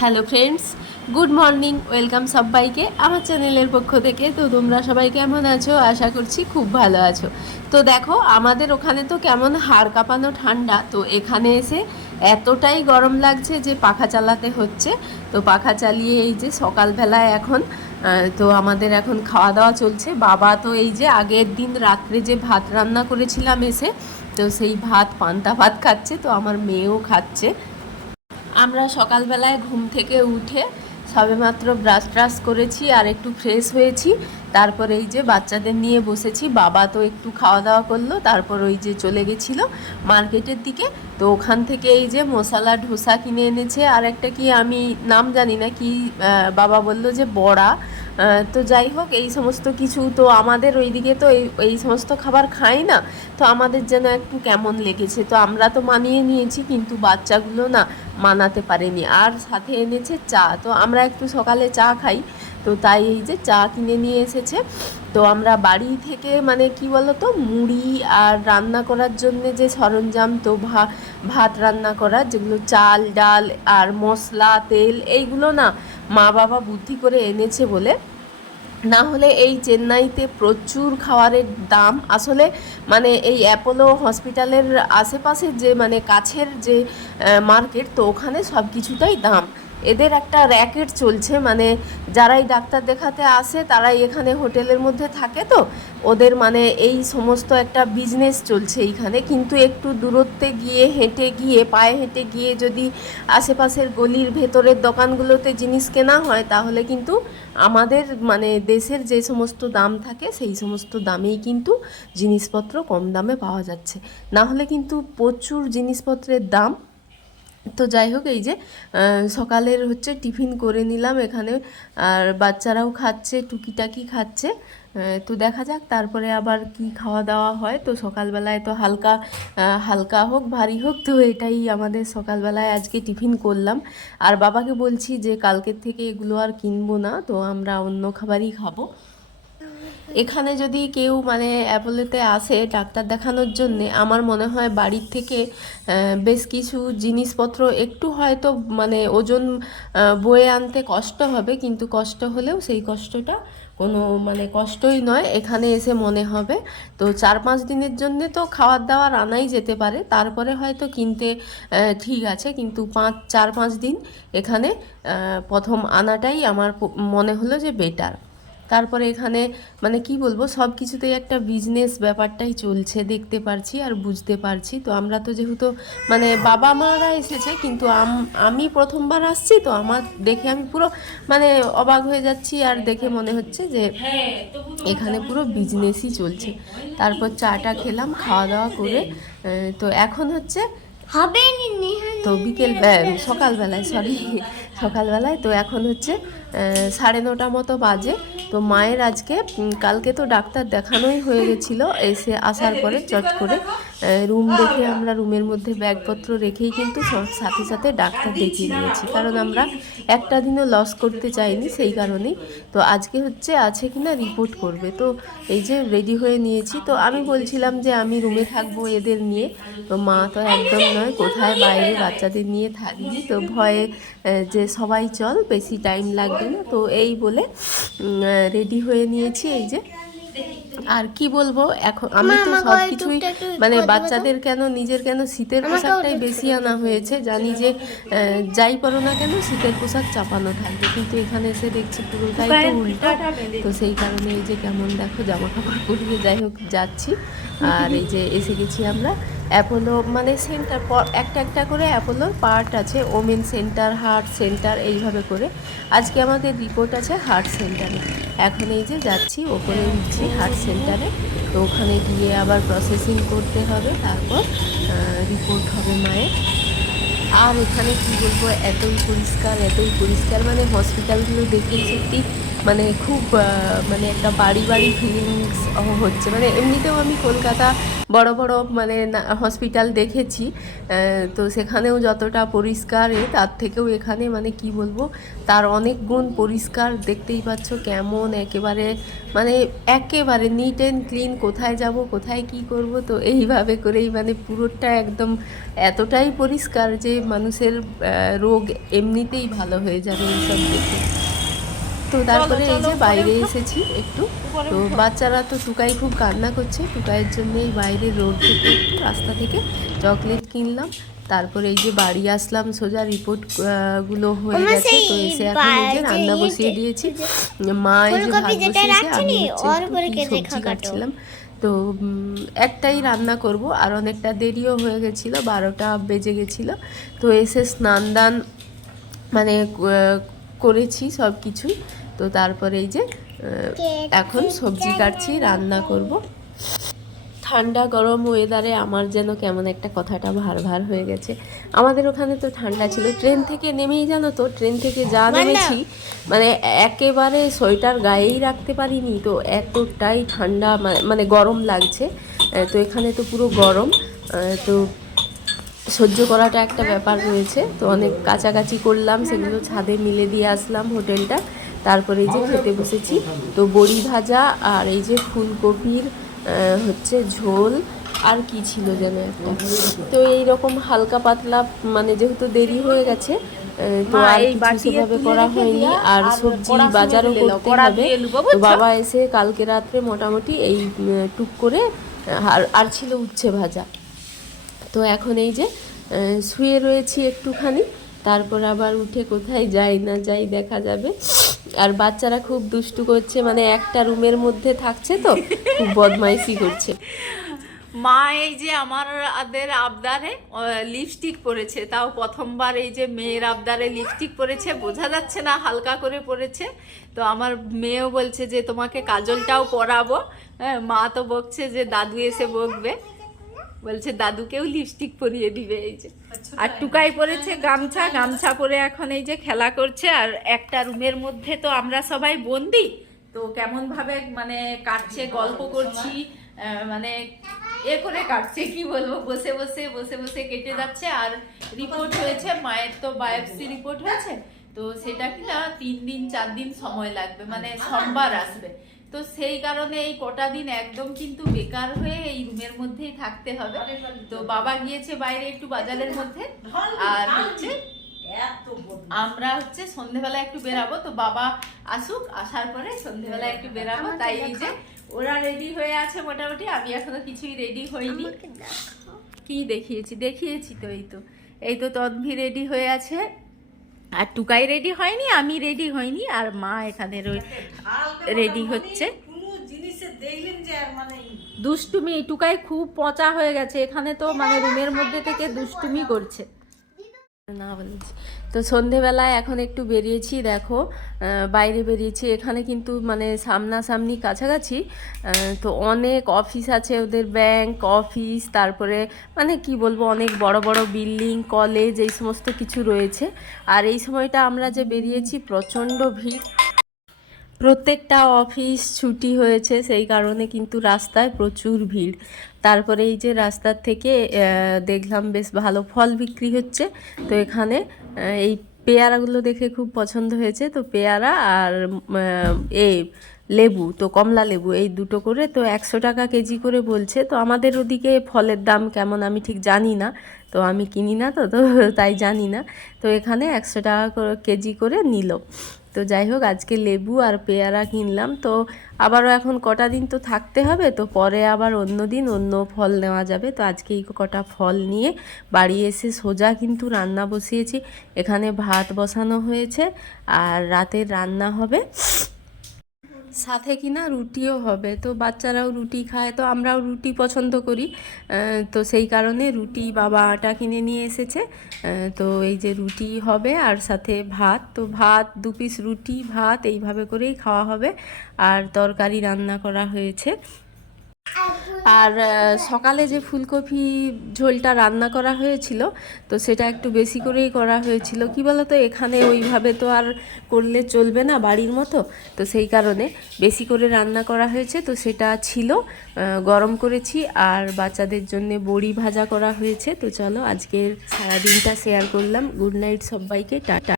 Hello friends, good morning. Welcome সবাইকে আমার চ্যানেলের পক্ষ থেকে। তো তোমরা সবাই কেমন আছো? আশা করছি খুব ভালো আছো। তো দেখো, আমাদের ওখানে তো কেমন হাড় কাঁপানো ঠান্ডা, তো এখানে এসে এতটাই গরম লাগছে যে পাখা চালাতে হচ্ছে। তো পাখা চালিয়ে এই যে সকালবেলায় এখন তো আমাদের এখন খাওয়া দাওয়া চলছে। বাবা তো এই যে আগের দিন রাত্রে যে ভাত রান্না করেছিলাম এসে, তো সেই ভাত পান্তা ভাত খাচ্ছে, তো আমার মেয়েও খাচ্ছে। আমরা সকালবেলায় ঘুম থেকে উঠে সবেমাত্র ব্রাশ ট্রাশ করেছি আর একটু ফ্রেশ হয়েছি। তারপর এই যে বাচ্চাদের নিয়ে বসেছি। বাবা তো একটু খাওয়া দাওয়া করলো, তারপর ওই যে চলে গেছিলো মার্কেটের দিকে। তো ওখান থেকে এই যে মশলা ডোসা কিনে এনেছে, আর একটা কি আমি নাম জানি না কি, বাবা বললো যে বড়া। তো যাই হোক, এই সমস্ত কিছু তো আমাদের ওইদিকে তো এই সমস্ত খাবার খাই না। তো আমাদের যেন একটু কেমন লেগেছে, তো আমরা তো মানিয়ে নিয়েছি, কিন্তু বাচ্চাগুলো না মানাতে পারেনি। আর সাথে এনেছে চা, তো আমরা একটু সকালে চা খাই, তো তাই এই যে চা কিনে নিয়ে এসেছে। তো আমরা বাড়ি থেকে মানে কি বলতো, মুড়ি আর রান্না করার জন্যে যে সরঞ্জাম, তো ভাত রান্না করার যেগুলো চাল ডাল আর মশলা তেল, এইগুলো না মা বাবা বুদ্ধি করে এনেছে বলে। না হলে এই চেন্নাইতে প্রচুর খাবারের দাম আসলে। মানে এই অ্যাপোলো হসপিটালের আশেপাশে যে মানে কাছের যে মার্কেট, তো ওখানে সব কিছুটাই দাম। এদের একটা র্যাকেট চলছে, মানে যারাই ডাক্তার দেখাতে আসে তারাই এখানে হোটেলের মধ্যে থাকে, তো ওদের মানে এই সমস্ত একটা বিজনেস চলছে এইখানে। কিন্তু একটু দূরত্বে গিয়ে হেঁটে গিয়ে পায়ে হেঁটে গিয়ে যদি আশেপাশের গলির ভেতরের দোকানগুলোতে জিনিস কেনা হয়, তাহলে কিন্তু আমাদের মানে দেশের যে সমস্ত দাম থাকে সেই সমস্ত দামেই কিন্তু জিনিসপত্র কম দামে পাওয়া যাচ্ছে। না হলে কিন্তু প্রচুর জিনিসপত্রের দাম। তো যাই হোক, এই যে সকালের হচ্ছে টিফিন করে নিলাম এখানে, আর বাচ্চারাও খাচ্ছে, টুকিটাকি খাচ্ছে। তো দেখা যাক তারপরে আবার কি খাওয়া দাওয়া হয়। তো সকালবেলায় তো হালকা হালকা হোক ভারী হোক, তো এটাই আমাদের সকালবেলায় আজকে টিফিন করলাম। আর বাবাকে বলছি যে কালকের থেকে এগুলো আর কিনবো না, তো আমরা অন্য খাবারই খাবো। এখানে যদি কেউ মানে অ্যাপোলোতে আসে ডাক্তার দেখানোর জন্যে, আমার মনে হয় বাড়ির থেকে বেশ কিছু জিনিসপত্র একটু হয়তো মানে ওজন বয়ে আনতে কষ্ট হবে, কিন্তু কষ্ট হলেও সেই কষ্টটা কোনো মানে কষ্টই নয়, এখানে এসে মনে হবে। তো 4-5 দিনের জন্যে তো খাওয়ার দাওয়ার আনাই যেতে পারে, তারপরে হয়তো কিনতে ঠিক আছে, কিন্তু 4-5 দিন এখানে প্রথম আনাটাই আমার মনে হলো যে বেটার। তারপরে এখানে মানে কি বলবো, সব কিছুতেই একটা বিজনেস ব্যাপারটাই চলছে, দেখতে পারছি আর বুঝতে পারছি। তো আমরা তো যেহেতু মানে বাবা মারা এসেছে, কিন্তু আমি প্রথমবার আসছি, তো আমার দেখে আমি পুরো মানে অবাক হয়ে যাচ্ছি, আর দেখে মনে হচ্ছে যে এখানে পুরো বিজনেসই চলছে। তারপর চাটা খেলাম খাওয়া দাওয়া করে। তো এখন হচ্ছে হবে তো বিকেল সকালবেলায়, সরি, সকালবেলায় তো এখন হচ্ছে 9:30 মতো বাজে। তো মায়ের আজকে কালকে তো ডাক্তার দেখানোই হয়ে গেছিলো, এসে আসার পরে চট করে রুম দেখে আমরা রুমের মধ্যে ব্যাগপত্র রেখেই কিন্তু সাথে সাথে ডাক্তার দেখিয়ে নিয়েছি, কারণ আমরা একটা দিনও লস করতে চাইনি, সেই কারণেই। তো আজকে হচ্ছে আছে কিনা রিপোর্ট করবে, তো এই যে রেডি হয়ে নিয়েছি। তো আমি বলছিলাম যে আমি রুমে থাকবো এদের নিয়ে, তো মা তো একদম নয়, কোথায় বাইরে বাচ্চাদের নিয়ে থাকবি, তো ভয়ে যে সবাই চল বেশি টাইম লাগবে না, তো এই বলে রেডি হয়ে নিয়েছি এই যে। আর কি বলবো, এখন আমি তো আমাকে সব ওই কিছুই টুকটা একটু মানে করে দিবে তো। বাচ্চাদের কেন নিজের কেন শীতের আমাকে ওটা পোশাকটাই একটু বেশি করে আনা দিবে। হয়েছে, জানি যে যাই পরো না কেন শীতের পোশাক চাপানো থাকবে, কিন্তু এখানে এসে দেখছি পুরোটাই তো উল্টো। তো সেই কারণে এই যে কেমন দেখো জামা কাপড় পরিয়ে যাই হোক যাচ্ছি। আর এই যে এসে গেছি আমরা অ্যাপোলো মানে সেন্টার, একটা একটা করে অ্যাপোলোর পার্ট আছে, ওমেন সেন্টার, হার্ট সেন্টার, এইভাবে করে। আজকে আমাদের রিপোর্ট আছে হার্ট সেন্টারে। এখন এই যে যাচ্ছি, ওপরে উঠছি হার্ট সেন্টারে। তো ওখানে গিয়ে আবার প্রসেসিং করতে হবে, তারপর রিপোর্ট হবে মায়ের। আর এখানে কি বলবো, এতই পরিষ্কার এতই পরিষ্কার, মানে হসপিটালগুলো দেখেই সত্যি মানে খুব মানে একটা বাড়ি বাড়ি ফিলিংস হচ্ছে। মানে এমনিতেও আমি কলকাতা বড় বড় মানে হসপিটাল দেখেছি, তো সেখানেও যতটা পরিষ্কার তার থেকেও এখানে মানে কি বলবো, তার অনেক গুণ পরিষ্কার। দেখতেই পাচ্ছ কেমন একেবারে মানে একেবারে নিট অ্যান্ড ক্লিন। কোথায় যাব কোথায় কি করব, তো এইভাবে করেই মানে পুরোটা একদম এতটাই পরিষ্কার যে মানুষের রোগ এমনিতেই ভালো হয়ে যাবে এইসব দেখে। তো তারপরে এই যে বাইরে এসেছি একটু, তো বাচ্চারা তো টুকাই খুব কান্না করছে, টুকাইয়ের জন্য এই বাইরে রোড থেকে একটু রাস্তা থেকে চকলেট কিনলাম। তারপরে এই যে বাড়ি আসলাম, সোজা রিপোর্ট গুলো হয়ে গেছে। তো এসে এখন এই যে রান্না বসিয়ে দিয়েছি। মা এই যে ভাত বসিয়েছে, আমি হচ্ছে একটু সবজি কাটছিলাম। তো একটাই রান্না করব, আর অনেকটা দেরিও হয়ে গেছিলো, 12টা বেজে গেছিলো। তো এসে স্নান দান মানে করেছি সব কিছুই। তো তারপরে এই যে এখন সবজি কাটছি, রান্না করব। ঠান্ডা গরম ওয়েদারে আমার যেন কেমন একটা কথাটা ভার ভার হয়ে গেছে। আমাদের ওখানে তো ঠান্ডা ছিল, ট্রেন থেকে নেমেই জানো তো, ট্রেন থেকে যা নেমেছি মানে একেবারে সোয়েটার গায়েই রাখতে পারিনি, তো এতটাই ঠান্ডা মানে গরম লাগছে। তো এখানে তো পুরো গরম, তো সহ্য করাটা একটা ব্যাপার রয়েছে। তো অনেক কাছাকাছি করলাম, সেগুলো ছাদে মিলে দিয়ে আসলাম হোটেলটা। তারপরে এই যে খেতে বসেছি, তো বড়ি ভাজা আর এই যে ফুলকপির হচ্ছে ঝোল, আর কি ছিল যেন একটা। তো এইরকম হালকা পাতলা, মানে যেহেতু দেরি হয়ে গেছে তো আর কিছু সেভাবে করা হয়নি। আর সবজি বাজারও করতে হবে। তো বাবা এসে কালকে রাত্রে মোটামুটি এই টুক করে আর ছিল উচ্ছে ভাজা। তো এখন এই যে শুয়ে রয়েছি একটুখানি, তারপর আবার উঠে কোথায় যাই না যাই দেখা যাবে। আর বাচ্চারা খুব দুষ্টু করছে, মানে একটা রুমের মধ্যে থাকছে তো খুব বদমাইশি করছে। মা এই যে আমাদের আবদারে লিপস্টিক পরেছে, তাও প্রথমবার এই যে মেয়ের আবদারে লিপস্টিক পরেছে, বোঝা যাচ্ছে না হালকা করে পরেছে। তো আমার মেয়েও বলছে যে তোমাকে কাজলটাও পরাবো। হ্যাঁ, মা তো বকছে যে দাদু এসে বকবে, বলছে দাদুকেও লিপস্টিক পরিয়ে দিবে। এই যে আর টুকাই পরেছে গামছা, গামছা পরে এখন এই যে খেলা করছে। আর একটা রুমের মধ্যে তো আমরা সবাই বন্দি, তো কেমন ভাবে মানে কাটছে, গল্প করছি, মানে করে কাটছে, কি বলবো, বসে বসে বসে বসে কেটে যাচ্ছে। আর রিপোর্ট হয়েছে মায়ের, তো বায়োপসি রিপোর্ট হয়েছে, তো সেটা কি না 3 দিন 4 দিন সময় লাগবে, মানে সোমবার আসবে। তো সেই কারণে এই কটা দিন একদম কিন্তু বেকার হয়ে এই রুমের মধ্যেই থাকতে হবে। তো বাবা গিয়েছে বাইরে একটু বাজারের মধ্যে, আর হচ্ছে আমরা হচ্ছে সন্ধেবেলা একটু বেরাবো। তো বাবা আসুক, আসার পরে সন্ধেবেলা একটু বেরাবো। তাই এই যে ওরা রেডি হয়ে আছে মোটামুটি, আমি এখনো কিছুই রেডি হইনি। কি দেখিয়েছি তো এই তো তন্ভি রেডি হয়ে আছে, আর টুকাই রেডি হয়নি, আমি রেডি হইনি, আর মা এখানে রেডি হচ্ছে। দুষ্টুমি, টুকাই খুব পচা হয়ে গেছে এখানে, তো মানে রুমের মধ্যে থেকে দুষ্টুমি করছে না বলেছি। তো সন্ধেবেলায় এখন একটু বেরিয়েছি, দেখো বাইরে বেরিয়েছি। এখানে কিন্তু মানে সামনাসামনি কাছাকাছি, তো অনেক অফিস আছে ওদের, ব্যাংক অফিস, তারপরে মানে কি বলবো অনেক বড় বড় বিল্ডিং, কলেজ, এই সমস্ত কিছু রয়েছে। আর এই সময়টা আমরা যে বেরিয়েছি প্রচণ্ড ভিড়, প্রত্যেকটা অফিস ছুটি হয়েছে, সেই কারণে কিন্তু রাস্তায় প্রচুর ভিড়। তারপরে এই যে রাস্তার থেকে দেখলাম বেশ ভালো ফল বিক্রি হচ্ছে। তো এখানে এই পেয়ারাগুলো দেখে খুব পছন্দ হয়েছে, তো পেয়ারা আর লেবু, তো কমলা লেবু, এই দুটো করে তো 100 টাকা কেজি করে বলছে। তো আমাদের ওদিকে ফলের দাম কেমন আমি ঠিক জানি না, তো আমি কিনি না, তো তাই জানি না। তো এখানে 100 টাকা কেজি করে নিল। তো যাই হোক, আজকে লেবু আর পেয়ারা কিনলাম। তো আবারও এখন কটা দিন তো থাকতে হবে, তো পরে আবার অন্য দিন অন্য ফল নেওয়া যাবে। তো আজকে এই কটা ফল নিয়ে বাড়ি এসে সোজা কিন্তু রান্না বসিয়েছি। এখানে ভাত বসানো হয়েছে, আর রাতের রান্না হবে, সাথে কিনা রুটিও হবে। তো বাচ্চারাও রুটি খায়, তো আমরাও রুটি পছন্দ করি, তো সেই কারণে রুটি বাবা আটা কিনে নিয়ে এসেছে। তো এই যে রুটি হবে আর সাথে ভাত, তো ভাত 2 পিস রুটি ভাত এইভাবে করেই খাওয়া হবে। আর তরকারি রান্না করা হয়েছে। আর সকালে যে ফুলকপি ঝোলটা রান্না করা হয়েছিল তো সেটা একটু বেশি করেই করা হয়েছিল। কি বলো তো, এখানে ওইভাবে তো আর করলে চলবে না বাড়ির মতো, তো সেই কারণে বেশি করে রান্না করা হয়েছে। তো সেটা ছিল, গরম করেছি। আর বাচ্চাদের জন্য বড়ি ভাজা করা হয়েছে। তো চলো আজকের সারাদিনটা শেয়ার করলাম। গুড নাইট সবাইকে, টাটা।